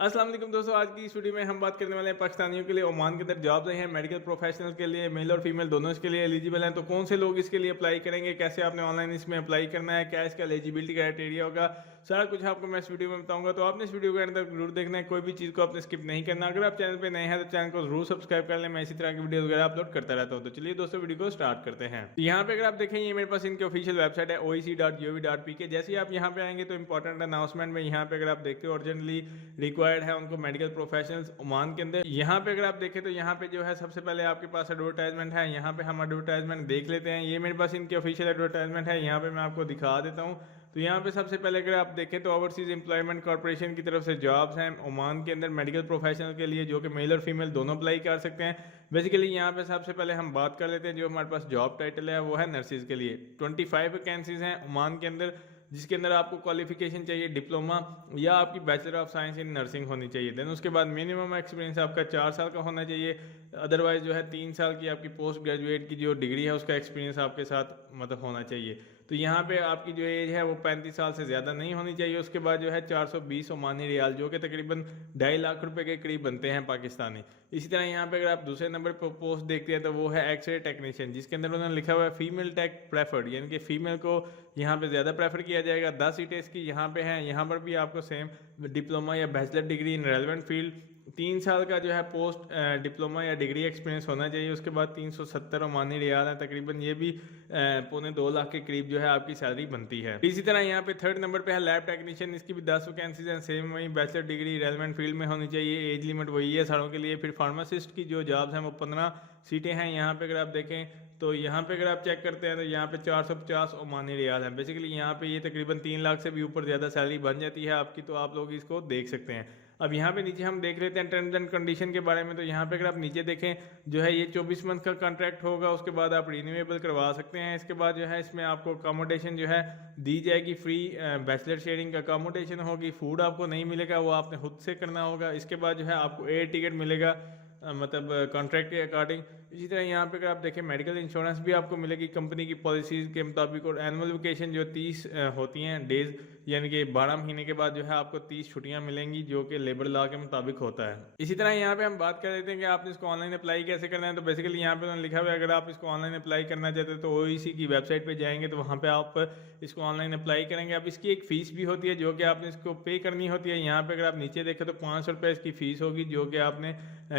अस्सलाम वालेकुम दोस्तों, आज की इस वीडियो में हम बात करने वाले हैं पाकिस्तानियों के लिए ओमान के अंदर जॉब्स हैं। मेडिकल प्रोफेशनल के लिए मेल और फीमेल दोनों इसके लिए एलिजिबल हैं। तो कौन से लोग इसके लिए अप्लाई करेंगे, कैसे आपने ऑनलाइन इसमें अप्लाई करना है, क्या इसका एलिजिबिलिटी क्राइटेरिया होगा, सारा कुछ आपको मैं इस वीडियो में बताऊंगा। तो आपने इस वीडियो के अंदर जरूर देखना है, कोई भी चीज़ को आपने स्किप नहीं करना। अगर आप चैनल पर नए हैं तो चैनल को जरूर सब्सक्राइब कर लें, मैं इसी तरह की वीडियो वगैरह अपलोड करता रहता हूँ। तो चलिए दोस्तों वीडियो को स्टार्ट करते हैं। यहाँ पे अगर आप देखें, ये मेरे पास इनकी ऑफिशियल वेबसाइट है oec.gov.pk। जैसे ही आप यहाँ पे आएंगे तो इंपॉर्टेंट अनाउंसमेंट में यहाँ पे अगर आप देखते हो अर्जेंटली रिक्वायर्ड है उनको मेडिकल प्रोफेशनल्स ओमान के अंदर। यहाँ पे अगर आप देखें तो यहाँ पे जो है सबसे पहले आपके पास एडवर्टाइजमेंट है। यहाँ पे हम एडवर्टाइजमेंट देख लेते हैं। ये मेरे पास इनकी ऑफिशियल एडवर्टाइजमेंट है, यहाँ पे मैं आपको दिखा देता हूँ। तो यहाँ पे सबसे पहले अगर आप देखें तो ओवरसीज एम्प्लॉयमेंट कॉर्पोरेशन की तरफ से जॉब्स हैं ओमान के अंदर मेडिकल प्रोफेशनल के लिए, जो कि मेल और फीमेल दोनों अप्लाई कर सकते हैं। बेसिकली यहाँ पे सबसे पहले हम बात कर लेते हैं, जो हमारे पास जॉब टाइटल है वो है नर्सिस के लिए। 25 वैकेंसीज हैं ओमान के अंदर, जिसके अंदर आपको क्वालिफिकेशन चाहिए डिप्लोमा या आपकी bachelor of science in nursing होनी चाहिए। देन उसके बाद मिनिमम एक्सपीरियंस आपका 4 साल का होना चाहिए। अदरवाइज जो है 3 साल की आपकी पोस्ट ग्रेजुएट की जो डिग्री है उसका एक्सपीरियंस आपके साथ मतलब होना चाहिए। तो यहाँ पे आपकी जो एज है वो 35 साल से ज़्यादा नहीं होनी चाहिए। उसके बाद जो है 420 ओमानी रियाल, जो कि तकरीबन 2.5 लाख रुपए के करीब बनते हैं पाकिस्तानी। इसी तरह यहाँ पे अगर आप दूसरे नंबर पर पोस्ट देखते हैं तो वो है एक्सरे टेक्नीशियन, जिसके अंदर उन्होंने लिखा हुआ है फीमेल टेक प्रेफर्ड, यानी कि फीमेल को यहाँ पे ज़्यादा प्रेफर किया जाएगा। 10 सीटें इसकी यहाँ पे हैं। यहाँ पर भी आपको सेम डिप्लोमा या bachelor degree in relevant field, 3 साल का जो है पोस्ट डिप्लोमा या डिग्री एक्सपीरियंस होना चाहिए। उसके बाद 370 ओमानी रियाल है तकरीबन, ये भी 2.25 लाख के करीब जो है आपकी सैलरी बनती है। इसी तरह यहाँ पे थर्ड नंबर पे है लैब टेक्नीशियन, इसकी भी 10 वैकेंसीज हैं। सेम वही बैचलर डिग्री रेलेवेंट फील्ड में होनी चाहिए। एज लिमिट वही है सारों के लिए। फिर फार्मासिस्ट की जो जॉब्स हैं वो 15 सीटें हैं। यहाँ पे अगर आप देखें तो यहाँ पे अगर आप चेक करते हैं तो यहाँ पे 450 ओमानी रियाल है। बेसिकली यहाँ पे ये तकरीबन 3 लाख से भी ऊपर ज़्यादा सैलरी बन जाती है आपकी, तो आप लोग इसको देख सकते हैं। अब यहाँ पे नीचे हम देख लेते हैं टर्म्स एंड कंडीशन के बारे में। तो यहाँ पे अगर आप नीचे देखें जो है ये 24 मंथ का कॉन्ट्रैक्ट होगा। उसके बाद आप रिन्यूएबल करवा सकते हैं। इसके बाद जो है इसमें आपको अकोमोडेशन जो है दी जाएगी फ्री, बैचलर शेयरिंग का अकोमोडेशन होगी। फूड आपको नहीं मिलेगा, वो आपने खुद से करना होगा। इसके बाद जो है आपको एयर टिकट मिलेगा मतलब कॉन्ट्रैक्ट के अकॉर्डिंग। इसी तरह यहाँ पे अगर आप देखें मेडिकल इंश्योरेंस भी आपको मिलेगी कंपनी की पॉलिसीज़ के मुताबिक। और एनुअल वेकेशन जो 30 होती हैं डेज, यानी कि 12 महीने के बाद जो है आपको 30 छुट्टियाँ मिलेंगी, जो कि लेबर लॉ के मुताबिक होता है। इसी तरह यहाँ पे हम बात कर लेते हैं कि आपने इसको ऑनलाइन अप्लाई कैसे करना है। तो बेसिकली यहाँ पे उन्होंने लिखा हुआ है अगर आप इसको ऑनलाइन अप्लाई करना चाहते हैं तो ओईसी की वेबसाइट पर जाएंगे तो वहाँ पर आप इसको ऑनलाइन अप्लाई करेंगे। अब इसकी एक फ़ीस भी होती है जो कि आपने इसको पे करनी होती है। यहाँ पर अगर आप नीचे देखें तो 500 रुपये इसकी फ़ीस होगी, जो कि आपने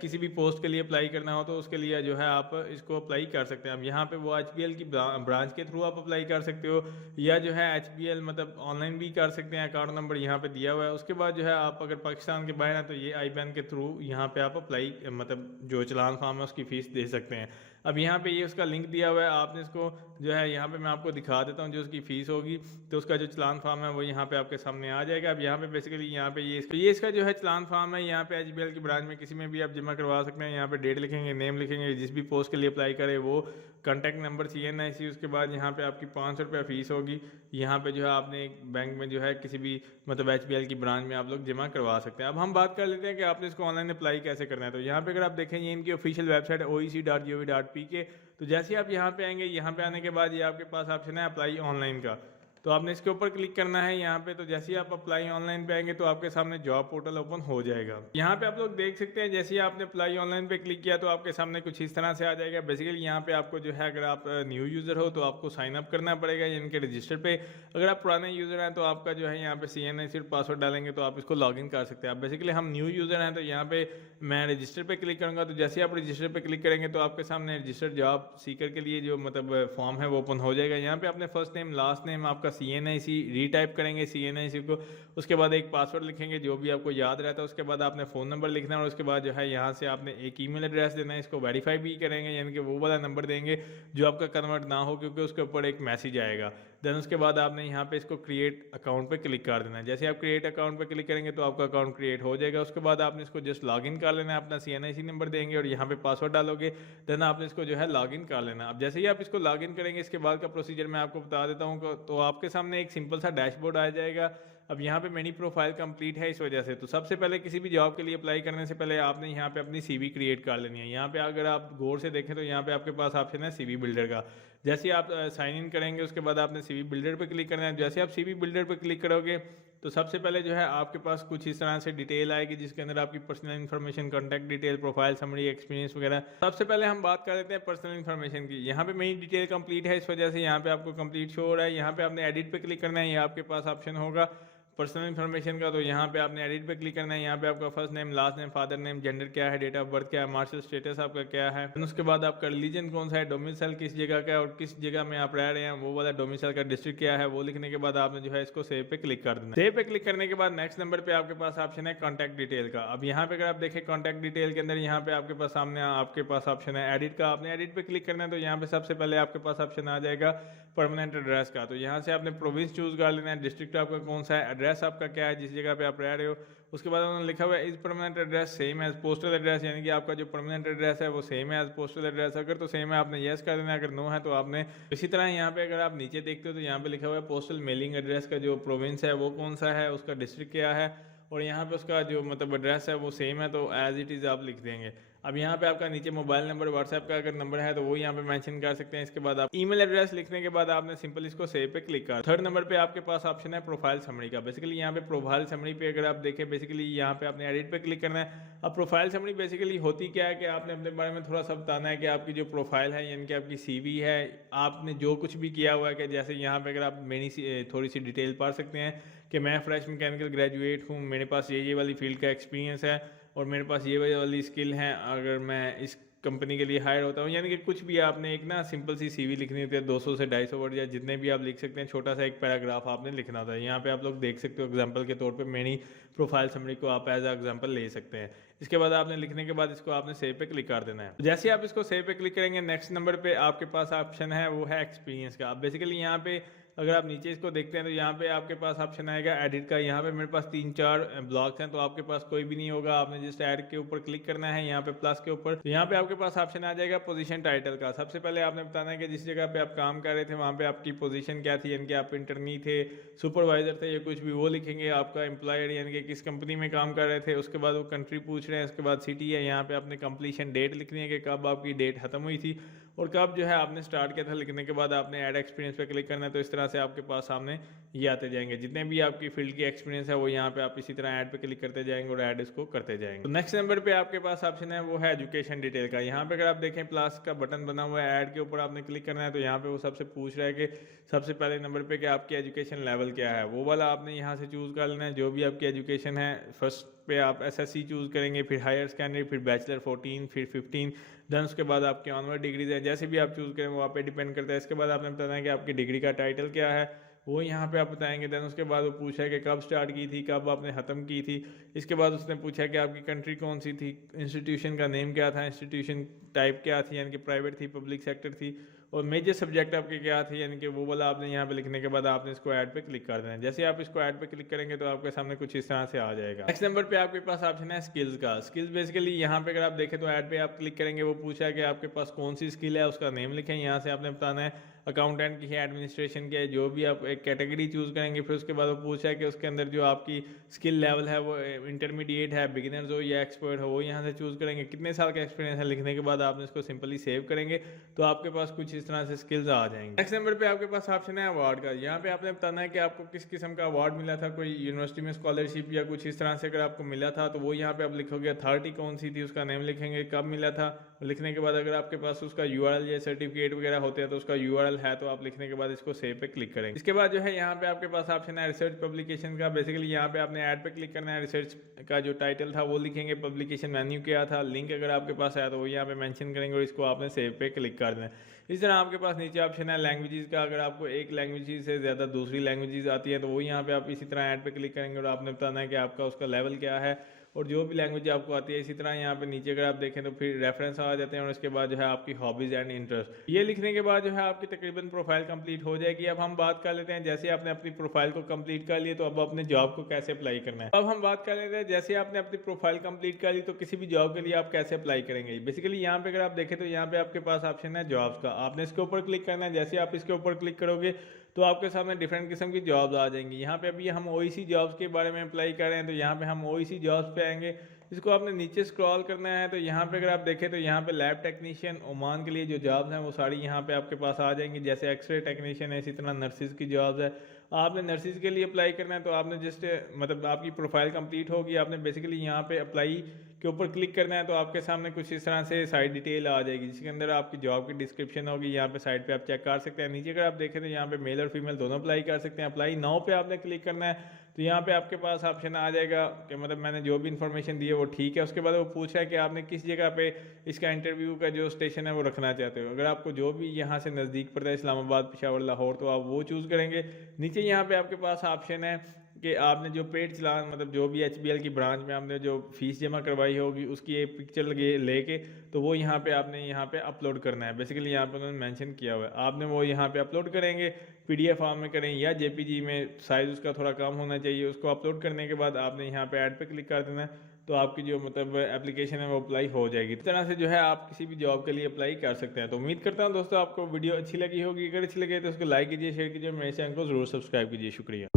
किसी भी पोस्ट के लिए अप्लाई करना हो तो उसके लिए जो है आप इसको अप्लाई कर सकते हैं। अब यहाँ पे वो एचबीएल की ब्रांच के थ्रू आप अप्लाई कर सकते हो, या जो है एचबीएल मतलब ऑनलाइन भी कर सकते हैं। अकाउंट नंबर यहाँ पे दिया हुआ है। उसके बाद जो है आप अगर पाकिस्तान के बाहर हैं तो ये आई बैन के थ्रू यहाँ पे आप अप्लाई मतलब जो चलान फार्म है उसकी फ़ीस दे सकते हैं। अब यहाँ पे ये उसका लिंक दिया हुआ है, आपने इसको जो है यहाँ पे मैं आपको दिखा देता हूँ जो उसकी फ़ीस होगी। तो उसका जो चलान फार्म है वो यहाँ पे आपके सामने आ जाएगा। अब यहाँ पे बेसिकली यहाँ पे ये इसका जो है चलान फार्म है, यहाँ पे एचबीएल की ब्रांच में किसी में भी आप जमा करवा सकते हैं। यहाँ पे डेट लिखेंगे, नेम लिखेंगे, जिस भी पोस्ट के लिए अप्लाई करे वो, कॉन्टैक्ट नंबर CNIC। उसके बाद यहाँ पे आपकी 500 रुपये फ़ीस होगी। यहाँ पे जो है आपने एक बैंक में जो है किसी भी मतलब एचबीएल की ब्रांच में आप लोग जमा करवा सकते हैं। अब हम बात कर लेते हैं कि आपने इसको ऑनलाइन अप्लाई कैसे करना है। तो यहाँ पे अगर आप देखें ये इनकी ऑफिशियल वेबसाइट है oec.gov.pk। तो जैसे आप यहाँ पे आएंगे, यहाँ पे आने के बाद ये आपके पास ऑप्शन है अप्लाई ऑनलाइन का, तो आपने इसके ऊपर क्लिक करना है यहाँ पे। तो जैसे ही आप अप्लाई ऑनलाइन पे आएंगे तो आपके सामने जॉब पोर्टल ओपन हो जाएगा। यहाँ पे आप लोग देख सकते हैं जैसे ही आपने अप्लाई ऑनलाइन पे क्लिक किया तो आपके सामने कुछ इस तरह से आ जाएगा। बेसिकली यहाँ पे आपको जो है अगर आप न्यू यूज़र हो तो आपको साइन अप करना पड़ेगा यानी कि रजिस्टर पे। अगर आप पुराने यूज़र हैं तो आपका जो है यहाँ पे CNIC पासवर्ड डालेंगे तो आप इसको लॉगिन कर सकते हैं। आप बेसिकली हम न्यू यूज़र हैं तो यहाँ पे मैं रजिस्टर पे क्लिक करूँगा। तो जैसे ही आप रजिस्टर पे क्लिक करेंगे तो आपके सामने रजिस्टर जॉब सीकर के लिए जो मतलब फॉर्म है वो ओपन हो जाएगा। यहाँ पे अपने फर्स्ट नेम लास्ट नेम आपका CNIC रीटाइप करेंगे CNIC को। उसके बाद एक पासवर्ड लिखेंगे जो भी आपको याद रहता है। उसके बाद आपने फ़ोन नंबर लिखना है और उसके बाद जो है यहाँ से आपने एक ईमेल एड्रेस देना है। इसको वेरीफाई भी करेंगे यानी कि वो वाला नंबर देंगे जो आपका कन्वर्ट ना हो, क्योंकि उसके ऊपर एक मैसेज आएगा। देन उसके बाद आपने यहाँ पे इसको क्रिएट अकाउंट पे क्लिक कर देना है। जैसे आप क्रिएट अकाउंट पे क्लिक करेंगे तो आपका अकाउंट क्रिएट हो जाएगा। उसके बाद आपने इसको जस्ट लॉगिन कर लेना है, अपना CNIC नंबर देंगे और यहाँ पे पासवर्ड डालोगे। देन आपने इसको जो है लॉगिन कर लेना। अब जैसे ही आप इसको लॉगिन करेंगे इसके बाद का प्रोसीजर मैं आपको बता देता हूँ। तो आपके सामने एक सिंपल सा डैशबोर्ड आ जाएगा। अब यहाँ पे मेरी प्रोफाइल कंप्लीट है इस वजह से, तो सबसे पहले किसी भी जॉब के लिए अप्लाई करने से पहले आपने यहाँ पे अपनी CV क्रिएट कर लेनी है। यहाँ पे अगर आप गौर से देखें तो यहाँ पे आपके पास ऑप्शन है CV बिल्डर का। जैसे ही आप साइन इन करेंगे उसके बाद आपने CV बिल्डर पे क्लिक करना है। जैसे आप CV बिल्डर पे क्लिक करोगे तो सबसे पहले जो है आपके पास कुछ इस तरह से डिटेल आएगी जिसके अंदर आपकी personal information, contact detail, profile summary, experience वगैरह। सबसे पहले हम बात कर लेते हैं पर्सनल इन्फॉर्मेशन की। यहाँ पे मेरी डिटेल कंप्लीट है, इस वजह से यहाँ पे आपको कंप्लीट शो हो रहा है। यहाँ पे आपने एडिट पे क्लिक करना है, ये आपके पास ऑप्शन होगा पर्सनल इन्फॉर्मेशन का। तो यहाँ पे आपने एडिट पे क्लिक करना है। यहाँ पे आपका first name, last name, father name, gender क्या है, डेट ऑफ बर्थ क्या है, मार्शल स्टेटस आपका क्या है, उसके बाद आपका रिलीजन कौन सा है, डोमिसाइल किस जगह का है और किस जगह में आप रह रहे हैं वो वाला डोमिसाइल का डिस्ट्रिक्ट क्या है, वो लिखने के बाद आपने जो है इसको सेव पे क्लिक कर देना। सेव पे क्लिक करने के बाद नेक्स्ट नंबर पे आपके पास ऑप्शन है कॉन्टैक्ट डिटेल का। अब यहाँ पे अगर आप देखें कॉन्टैक्ट डिटेल के अंदर यहाँ पे आपके पास सामने आपके पास ऑप्शन है एडिट का। आपने एडिट पे क्लिक करना है तो यहाँ पे सबसे पहले आपके पास ऑप्शन आ जाएगा परमानेंट एड्रेस का। तो यहाँ से आपने प्रोविंस चूज कर लेना है, डिस्ट्रिक्ट आपका कौन सा है, एड्रेस आपका क्या है जिस जगह पे आप रह रहे हो। उसके बाद उन्होंने लिखा हुआ है is permanent address same as postal address, यानी कि आपका जो परमानेंट एड्रेस है वो सेम है एज पोस्टल एड्रेस। अगर तो सेम है आपने यस कर देना, अगर नो है तो आपने इसी तरह यहाँ पे अगर आप नीचे देखते हो तो यहाँ पे लिखा हुआ है पोस्टल मेलिंग एड्रेस का जो प्रोविंस है वो कौन सा है, उसका डिस्ट्रिक्ट क्या है और यहाँ पे उसका जो मतलब एड्रेस है वो सेम है, तो एज इट इज़ आप लिख देंगे। अब यहाँ पे आपका नीचे मोबाइल नंबर, व्हाट्सएप का अगर नंबर है तो वो यहाँ पे मेंशन कर सकते हैं। इसके बाद आप ईमेल एड्रेस लिखने के बाद आपने सिंपल इसको सेव पे क्लिक कर। थर्ड नंबर पे आपके पास ऑप्शन है प्रोफाइल समरी का। बेसिकली यहाँ पे प्रोफाइल समरी पे अगर आप देखें, बेसिकली यहाँ पे आपने एडिट पे क्लिक करना है। अब प्रोफाइल समरी बेसिकली होती क्या है कि आपने अपने बारे में थोड़ा सा बताना है कि आपकी जो प्रोफाइल है यानी कि आपकी CV है, आपने जो कुछ भी किया हुआ है, कि जैसे यहाँ पे अगर आप मेरी थोड़ी सी डिटेल पढ़ सकते हैं कि मैं फ्रेश मैकेनिकल ग्रेजुएट हूँ, मेरे पास ये वाली फील्ड का एक्सपीरियंस है और मेरे पास ये वाली स्किल है, अगर मैं इस कंपनी के लिए हायर होता हूँ, यानी कि कुछ भी आपने एक ना सिंपल सी CV लिखनी होती है 200 से 250 वर्ड या जितने भी आप लिख सकते हैं, छोटा सा एक पैराग्राफ आपने लिखना होता है। यहाँ पे आप लोग देख सकते हो एग्जांपल के तौर पे मेरी प्रोफाइल समरी को आप एज एग्जांपल ले सकते हैं। इसके बाद आपने लिखने के बाद इसको आपने सेव पे क्लिक कर देना है। जैसे आप इसको सेव पे क्लिक करेंगे नेक्स्ट नंबर पे आपके पास ऑप्शन है वो है एक्सपीरियंस का। अब बेसिकली यहाँ पे अगर आप नीचे इसको देखते हैं तो यहाँ पे आपके पास ऑप्शन आएगा एडिट का। यहाँ पे मेरे पास 3-4 ब्लॉक्स हैं तो आपके पास कोई भी नहीं होगा, आपने जस्ट ऐड के ऊपर क्लिक करना है, यहाँ पे प्लस के ऊपर। तो यहाँ पे आपके पास ऑप्शन आ जाएगा पोजीशन टाइटल का। सबसे पहले आपने बताना है कि जिस जगह पे आप काम कर रहे थे वहाँ पे आपकी पोजीशन क्या थी, यानी कि आप इंटर्नी थे, सुपरवाइजर थे, या कुछ भी वो लिखेंगे। आपका एम्प्लॉयर यानी कि किस कंपनी में काम कर रहे थे, उसके बाद वो कंट्री पूछ रहे हैं, उसके बाद सिटी है। यहाँ पे आपने कंप्लीशन डेट लिखनी है कि कब आपकी डेट खत्म हुई थी और कब जो है आपने स्टार्ट किया था। लिखने के बाद आपने ऐड एक्सपीरियंस पे क्लिक करना है। तो इस तरह से आपके पास सामने ये आते जाएंगे जितने भी आपकी फील्ड की एक्सपीरियंस है वो यहाँ पे आप इसी तरह ऐड पे क्लिक करते जाएंगे और ऐड इसको करते जाएंगे। तो नेक्स्ट नंबर पे आपके पास ऑप्शन है वो है एजुकेशन डिटेल का। यहाँ पे अगर आप देखें प्लस का बटन बना हुआ है, ऐड के ऊपर आपने क्लिक करना है। तो यहाँ पे वो सबसे पूछ रहा है कि सबसे पहले नंबर पे कि आपकी एजुकेशन लेवल क्या है, वो वाला आपने यहाँ से चूज कर लेना है जो भी आपकी एजुकेशन है। फर्स्ट पे आप SSC चूज करेंगे, फिर हायर सेकेंडरी, फिर बैचलर 14, फिर 15, देन उसके बाद आपके ऑनवर्ड डिग्रीज है। जैसे भी आप चूज करें वो आप पे डिपेंड करता है। इसके बाद आपने बताना है कि आपकी डिग्री का टाइटल क्या है, वो यहाँ पे आप बताएंगे। देन उसके बाद वो पूछा है कि कब स्टार्ट की थी, कब आपने ख़त्म की थी। इसके बाद उसने पूछा है कि आपकी कंट्री कौन सी थी, इंस्टीट्यूशन का नेम क्या था, इंस्टीट्यूशन टाइप क्या थी, यानी कि प्राइवेट थी, पब्लिक सेक्टर थी, और मेजर सब्जेक्ट आपके क्या थे, यानी कि वो वाला आपने यहाँ पे लिखने के बाद आपने इसको ऐड पे क्लिक कर देना है। जैसे आप इसको ऐड पे क्लिक करेंगे तो आपके सामने कुछ इस तरह से आ जाएगा। नेक्स्ट नंबर पे आपके पास ऑप्शन है स्किल्स का। स्किल्स बेसिकली यहाँ पे अगर आप देखें तो ऐड पे आप क्लिक करेंगे, वो पूछा है कि आपके पास कौन सी स्किल है, उसका नेम लिखें। यहाँ से आपने बताना है अकाउंटेंट की है, एडमिनिस्ट्रेशन की है, जो भी आप एक कैटेगरी चूज करेंगे। फिर उसके बाद वो पूछा है कि उसके अंदर जो आपकी स्किल लेवल है वो इंटरमीडिएट है, बिगिनर्स हो या एक्सपर्ट हो, वो यहाँ से चूज करेंगे। कितने साल का एक्सपीरियंस है लिखने के बाद आपने इसको सिंपली सेव करेंगे तो आपके पास कुछ इस तरह से स्किल्स आ जाएंगे। नेक्स्ट नंबर पे आपके पास ऑप्शन है अवार्ड का। यहाँ पे आपने बताना है कि आपको किस किस्म का अवार्ड मिला था, कोई यूनिवर्सिटी में स्कॉलरशिप या कुछ इस तरह से अगर आपको मिला था तो वो यहाँ पे आप लिखोगे। अथॉरिटी कौन सी थी उसका नेम लिखेंगे, कब मिला था। लिखने के बाद अगर आपके पास उसका URL या सर्टिफिकेट वगैरह होते हैं तो उसका URL है तो आप लिखने के बाद इसको सेव पे क्लिक करेंगे। इसके बाद जो है यहाँ पे आपके पास ऑप्शन है रिसर्च पब्लिकेशन का। बेसिकली यहाँ पे आपने ऐड पे क्लिक करना है, रिसर्च का जो टाइटल था वो लिखेंगे, पब्लिकेशन वेन्यू क्या था, लिंक अगर आपके पास आया तो वो यहाँ पे मेंशन करेंगे और इसको आपने सेव पे क्लिक कर देना है। इस तरह आपके पास नीचे ऑप्शन है लैंग्वेजेस का। अगर आपको एक लैंग्वेज से ज़्यादा दूसरी लैंग्वेजेस आती है तो वो यहाँ पे आप इसी तरह ऐड पे क्लिक करेंगे और आपने बताना है कि आपका उसका लेवल क्या है और जो भी लैंग्वेज आपको आती है। इसी तरह यहाँ पे नीचे अगर आप देखें तो फिर रेफरेंस आ जाते हैं और उसके बाद जो है आपकी हॉबीज़ एंड इंटरेस्ट, ये लिखने के बाद जो है आपकी तकरीबन प्रोफाइल कंप्लीट हो जाएगी। अब हम बात कर लेते हैं जैसे आपने अपनी प्रोफाइल को कंप्लीट कर लिया तो अब अपने जॉब को कैसे अप्लाई करना है। अब हम बात कर लेते हैं जैसे आपने अपनी प्रोफाइल कंप्लीट कर ली तो किसी भी जॉब के लिए आप कैसे अप्लाई करेंगे। बेसिकली यहाँ पे अगर आप देखें तो यहाँ पे आपके पास ऑप्शन है जॉब्स का। आपने इसके ऊपर क्लिक करना है। जैसे आप इसके ऊपर क्लिक करोगे तो आपके सामने डिफरेंट किस्म की जॉब्स आ जाएंगी। यहाँ पे अभी हम OEC जॉब्स के बारे में अप्लाई कर रहे हैं तो यहाँ पे हम OEC जॉब्स पे आएंगे। इसको आपने नीचे स्क्रॉल करना है तो यहाँ पे अगर आप देखें तो यहाँ पे लैब टेक्नीशियन ओमान के लिए जो जॉब्स हैं वो सारी यहाँ पे आपके पास आ जाएंगी। जैसे एक्सरे टेक्नीशियन है, इसी तरह नर्सिस की जॉब्स है आपने नर्सिस के लिए अप्लाई करना है तो आपने जस्ट मतलब आपकी प्रोफाइल कंप्लीट होगी, आपने बेसिकली यहाँ पे अप्लाई के ऊपर क्लिक करना है तो आपके सामने कुछ इस तरह से साइट डिटेल आ जाएगी जिसके अंदर आपकी जॉब की डिस्क्रिप्शन होगी। यहाँ पे साइट पे आप चेक कर सकते हैं। नीचे अगर आप देखें तो यहाँ पे मेल और फीमेल दोनों अप्लाई कर सकते हैं। अप्लाई नाउ पे आपने क्लिक करना है तो यहाँ पे आपके पास ऑप्शन आ जाएगा कि मतलब मैंने जो भी इन्फॉर्मेशन दी है वो ठीक है। उसके बाद वो पूछ रहा है कि आपने किस जगह पे इसका इंटरव्यू का जो स्टेशन है वो रखना चाहते हो। अगर आपको जो भी यहाँ से नज़दीक पड़ता है इस्लामाबाद, पेशावर, लाहौर, तो आप वो चूज़ करेंगे। नीचे यहाँ पे आपके पास ऑप्शन है कि आपने जो पेड चलान मतलब जो भी HBL की ब्रांच में आपने जो फीस जमा करवाई होगी उसकी एक पिक्चर लगे लेके तो वो यहाँ पे आपने यहाँ पे अपलोड करना है। बेसिकली यहाँ पे उन्होंने मेंशन किया हुआ है, आपने वो यहाँ पे अपलोड करेंगे। PDF फॉर्म में करें या JPG में, साइज़ उसका थोड़ा कम होना चाहिए। उसको अपलोड करने के बाद आपने यहाँ पे ऐड पे क्लिक कर देना है तो आपकी जो मतलब एप्लीकेशन है वो अप्लाई हो जाएगी। इस तरह से जो है आप किसी भी जॉब के लिए अप्लाई कर सकते हैं। तो उम्मीद करता हूँ दोस्तों आपको वीडियो अच्छी लगी होगी। अगर अच्छी लगे तो उसको लाइक कीजिए, शेयर कीजिए, मेरे चैनल को जरूर सब्सक्राइब कीजिए। शुक्रिया।